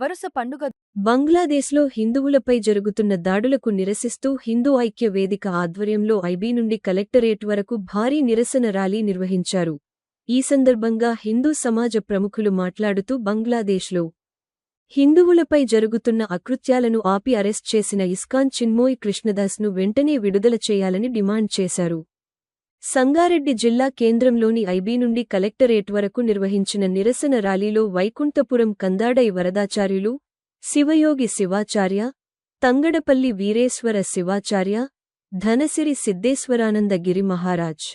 వరుస పండుగ బంగ్లాదేశ్లో హిందువులపై జరుగుతున్న దాడులకు నిరసిస్తూ హిందూ ఐక్య వేదిక ఆధ్వర్యంలో ఐబీ నుండి కలెక్టరేట్ వరకు భారీ నిరసన ర్యాలీ నిర్వహించారు. ఈ సందర్భంగా హిందూ సమాజ ప్రముఖులు మాట్లాడుతూ బంగ్లాదేశ్లో హిందువులపై జరుగుతున్న అకృత్యాలను ఆపి అరెస్ట్ చేసిన ఇస్కాన్ చిన్మోయ్ కృష్ణదాస్ను వెంటనే విడుదల చేయాలని డిమాండ్ చేశారు. సంగారెడ్డి జిల్లా కేంద్రంలోని ఐబీ నుండి కలెక్టరేట్ వరకు నిర్వహించిన నిరసన ర్యాలీలో వైకుంఠపురం కందాడై వరదాచార్యులు శివయోగి శివాచార్య తంగడపల్లి వీరేశ్వర శివాచార్య ధనసిరి సిద్ధేశ్వరానంద గిరి మహారాజ్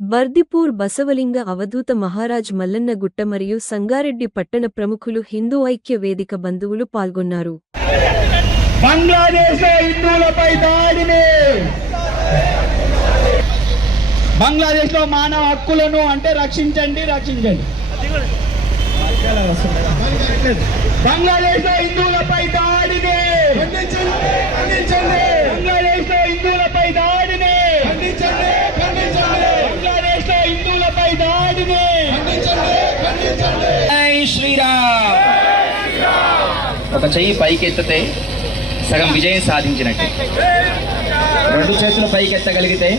బర్దిపూర్ బసవలింగ అవధూత మహారాజ్ మల్లన్నగుట్ట మరియు సంగారెడ్డి పట్టణ ప్రముఖులు హిందూ ఐక్య వేదిక బంధువులు పాల్గొన్నారు. బంగ్లాదేశ్ హిందువులపై దాడిని బంగ్లాదేశ్లో మానవ హక్కులను అంటే రక్షించండి రక్షించండి. బంగ్లాదేశ్లో హిందువులపై దాడిని. బంగ్లాదేశ్లో హిందువులపై దాడిని. బంగ్లాదేశ్లో హిందువులపై దాడిని. శ్రీరామ్. ఒక చెయ్యి పైకి ఎత్తితే సగం విజయం సాధించినట్టు. రెండు చేతులు పైకి ఎత్తగలిగితే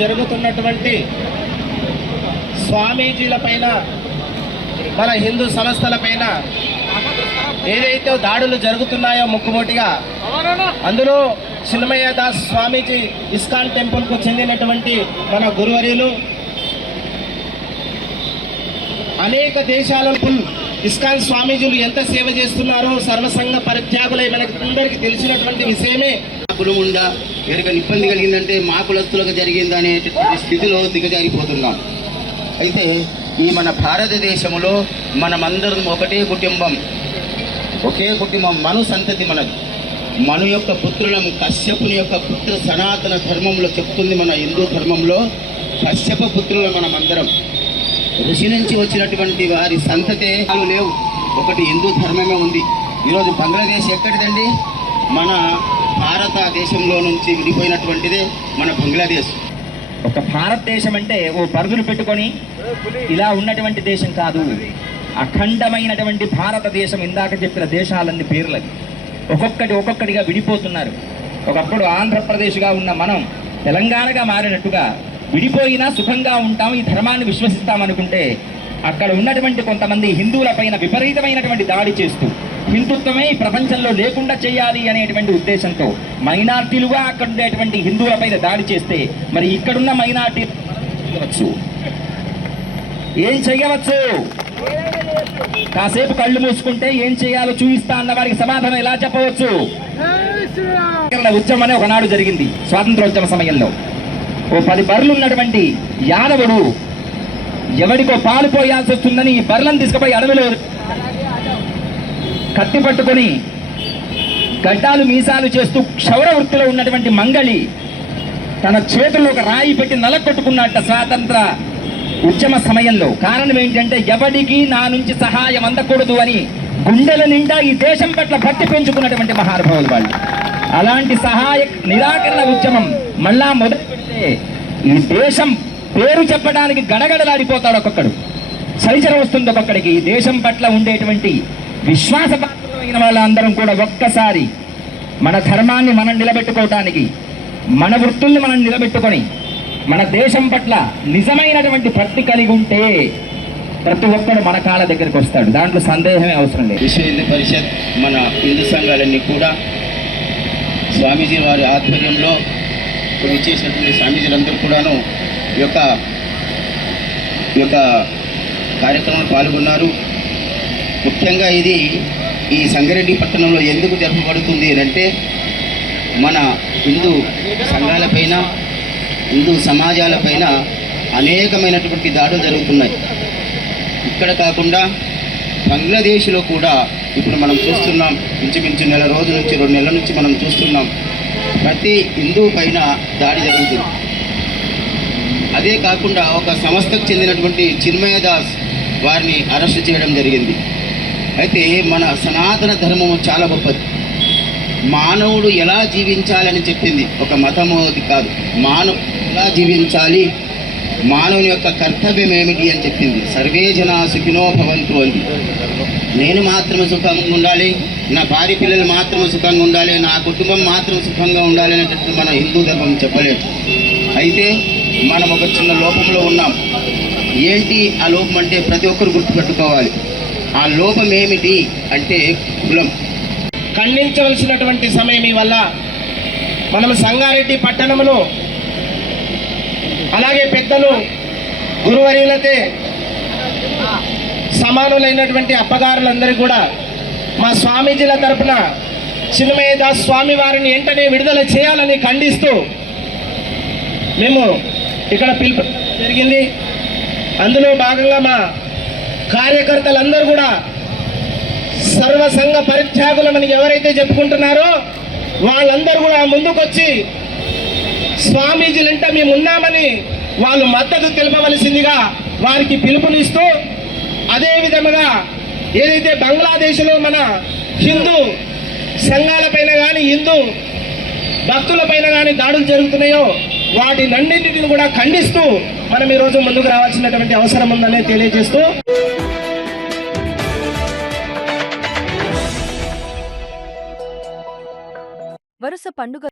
జరుగుతున్నటువంటి స్వామీజీల పైన మన హిందూ సంస్థల పైన ఏదైతే దాడులు జరుగుతున్నాయో ముక్కుమోటిగా అందులో చిన్మయ్య దాస్ స్వామీజీ ఇస్కాన్ టెంపుల్కు చెందినటువంటి మన గురువర్యులు అనేక దేశాలకు ఇస్కాన్ స్వామీజీలు ఎంత సేవ చేస్తున్నారో సర్వసంగ పరిత్యాగులై మనకి అందరికీ తెలిసినటువంటి విషయమే కులముండా ఎవరికైనా ఇబ్బంది కలిగిందంటే మా కులస్తులకు జరిగిందనే స్థితిలో దిగజారిపోతున్నాం. అయితే ఈ మన భారతదేశంలో మనమందరం ఒకటే కుటుంబం ఒకే కుటుంబం మను సంతతి మనది. మను యొక్క పుత్రులం కశ్యపుని యొక్క పుత్ర సనాతన ధర్మంలో చెప్తుంది మన హిందూ ధర్మంలో కశ్యప పుత్రులం మనమందరం. ఋషి నుంచి వచ్చినటువంటి వారి సంతతే లేవు. ఒకటి హిందూ ధర్మమే ఉంది. ఈరోజు బంగ్లాదేశ్ ఎక్కడిదండి? మన భారతదేశంలో నుంచి విడిపోయినటువంటిదే మన బంగ్లాదేశ్. ఒక భారతదేశం అంటే ఓ పరుగులు పెట్టుకొని ఇలా ఉన్నటువంటి దేశం కాదు. అఖండమైనటువంటి భారతదేశం ఇందాక చెప్పిన దేశాలన్నీ పేర్లవి. ఒక్కొక్కటి ఒక్కొక్కటిగా విడిపోతున్నారు. ఒకప్పుడు ఆంధ్రప్రదేశ్గా ఉన్న మనం తెలంగాణగా మారినట్టుగా విడిపోయినా సుఖంగా ఉంటాం ఈ ధర్మాన్ని విశ్వసిస్తామనుకుంటే అక్కడ ఉన్నటువంటి కొంతమంది హిందువుల పైన విపరీతమైనటువంటి దాడి చేస్తూ హిందుత్వమే ఈ ప్రపంచంలో లేకుండా చేయాలి అనేటువంటి ఉద్దేశంతో మైనార్టీలుగా అక్కడ ఉండేటువంటి హిందువుల పైన దాడి చేస్తే మరి ఇక్కడున్న మైనార్టీ ఏం చేయవచ్చు? కాసేపు కళ్ళు మూసుకుంటే ఏం చేయాలో చూపిస్తా అన్న వారికి సమాధానం ఎలా చెప్పవచ్చు? ఉద్యమం అనే ఒకనాడు జరిగింది స్వాతంత్రోద్యమ సమయంలో. ఓ పది బర్రెలు ఉన్నటువంటి యాదవుడు ఎవడికో పాలు పోయాల్సి వస్తుందని ఈ బర్రెలను తీసుకుపోయి అడవిలో కత్తి పట్టుకొని గడ్డాలు మీసాలు చేస్తూ క్షౌర వృత్తిలో ఉన్నటువంటి మంగళి తన చేతుల్లో ఒక రాయి పెట్టి నలకొట్టుకున్నట్ట స్వాతంత్ర ఉద్యమ సమయంలో. కారణం ఏంటంటే ఎవడికి నా నుంచి సహాయం అందకూడదు అని గుండెల నిండా ఈ దేశం పట్ల భక్తి పెంచుకున్నటువంటి మహానుభావులు వాళ్ళు. అలాంటి సహాయ నిరాకరణ ఉద్యమం మళ్ళా మొదలు పెడితే ఈ దేశం పేరు చెప్పడానికి గడగడలాడిపోతాడు ఒక్కొక్కడు. చలిచర వస్తుంది ఒక్కొక్కడికి. ఈ దేశం పట్ల ఉండేటువంటి కలిగిన వాళ్ళందరం కూడా ఒక్కసారి మన ధర్మాన్ని మనం నిలబెట్టుకోవటానికి మన వృత్తుల్ని మనం నిలబెట్టుకొని మన దేశం పట్ల నిజమైనటువంటి భక్తి కలిగి ఉంటే ప్రతి ఒక్కడు మన కాళ్ళ దగ్గరికి వస్తాడు. దాంట్లో సందేహమే అవసరం లేదు. విశ్వ హిందూ పరిషత్ మన హిందూ సంఘాలన్నీ కూడా స్వామీజీ వారి ఆధ్వర్యంలో ఇచ్చేసినటువంటి స్వామీజీలందరూ కూడాను ఈ యొక్క ఈ యొక్క కార్యక్రమంలో పాల్గొన్నారు. ముఖ్యంగా ఇది ఈ సంగారెడ్డి పట్టణంలో ఎందుకు జరపబడుతుంది అని అంటే మన హిందూ సంఘాలపైన హిందూ సమాజాలపైన అనేకమైనటువంటి దాడులు జరుగుతున్నాయి. ఇక్కడ కాకుండా బంగ్లాదేశ్లో కూడా ఇప్పుడు మనం చూస్తున్నాం ఇంచుమించు నెల రోజుల నుంచి రెండు నెలల నుంచి మనం చూస్తున్నాం ప్రతి హిందూ పైన దాడి జరుగుతుంది. అదే కాకుండా ఒక సంస్థకు చెందినటువంటి చిన్మయ దాస్ వారిని అరెస్ట్ చేయడం జరిగింది. అయితే మన సనాతన ధర్మము చాలా గొప్పది. మానవుడు ఎలా జీవించాలని చెప్పింది? ఒక మతమోది కాదు. మానవుడు ఎలా జీవించాలి? మానవుని యొక్క కర్తవ్యం ఏమిటి అని చెప్పింది. సర్వే జనా సుఖినో భవంతు అంది. నేను మాత్రమే సుఖంగా ఉండాలి? నా భార్య పిల్లలు మాత్రమే సుఖంగా ఉండాలి? నా కుటుంబం మాత్రం సుఖంగా ఉండాలి అనేటట్టు మన హిందూ ధర్మం చెప్పలేదు. అయితే మనం ఒక చిన్న లోపంలో ఉన్నాం. ఏంటి ఆ లోపం అంటే ప్రతి ఒక్కరు గుర్తుపెట్టుకోవాలి. ఆ లోపం ఏమిటి అంటే కులం. ఖండించవలసినటువంటి సమయం వల్ల మనం సంగారెడ్డి పట్టణమును అలాగే పెద్దలు గురువరీలతే సమానులైనటువంటి అప్పగారులందరికీ కూడా మా స్వామీజీల తరపున చిన్మయదాస్ స్వామి వారిని వెంటనే విడుదల చేయాలని ఖండిస్తూ మేము ఇక్కడ పిలుపు జరిగింది. అందులో భాగంగా మా కార్యకర్తలందరూ కూడా సర్వసంగ పరిత్యాగులమని ఎవరైతే చెప్పుకుంటున్నారో వాళ్ళందరూ కూడా ముందుకొచ్చి స్వామీజీలంటే మేము ఉన్నామని వాళ్ళు మద్దతు తెలపవలసిందిగా వారికి పిలుపునిస్తూ అదే విధముగా ఏదైతే బంగ్లాదేశ్లో మన హిందూ సంఘాలపైన కానీ హిందూ భక్తులపైన కానీ దాడులు జరుగుతున్నాయో వాటినన్నింటిని కూడా ఖండిస్తూ మనం ఈరోజు ముందుకు రావాల్సినటువంటి అవసరం ఉందనే తెలియజేస్తూ వరుస పండుగ